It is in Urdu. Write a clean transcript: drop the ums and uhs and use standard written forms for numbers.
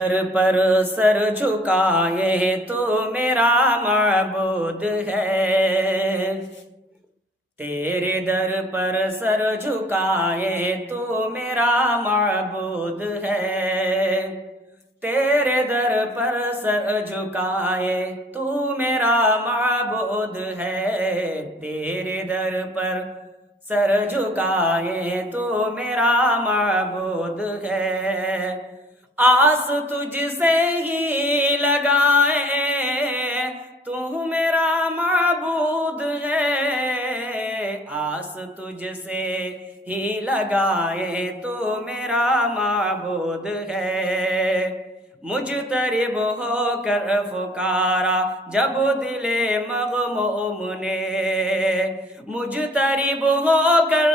سر پر سر جھکائے تو میرا معبود ہے، تیرے در پر سر جھکائے تو میرا معبود ہے، تیرے در پر سر جھکائے تو میرا معبود ہے، تیرے در پر سر جھکائے تو میرا معبود ہے، آس تجھ سے ہی لگائے تو میرا معبود ہے، آس تجھ سے ہی لگائے تو میرا معبود ہے، مجترب ہو کر پکارا جب دل مغموم نے، مجترب ہو کر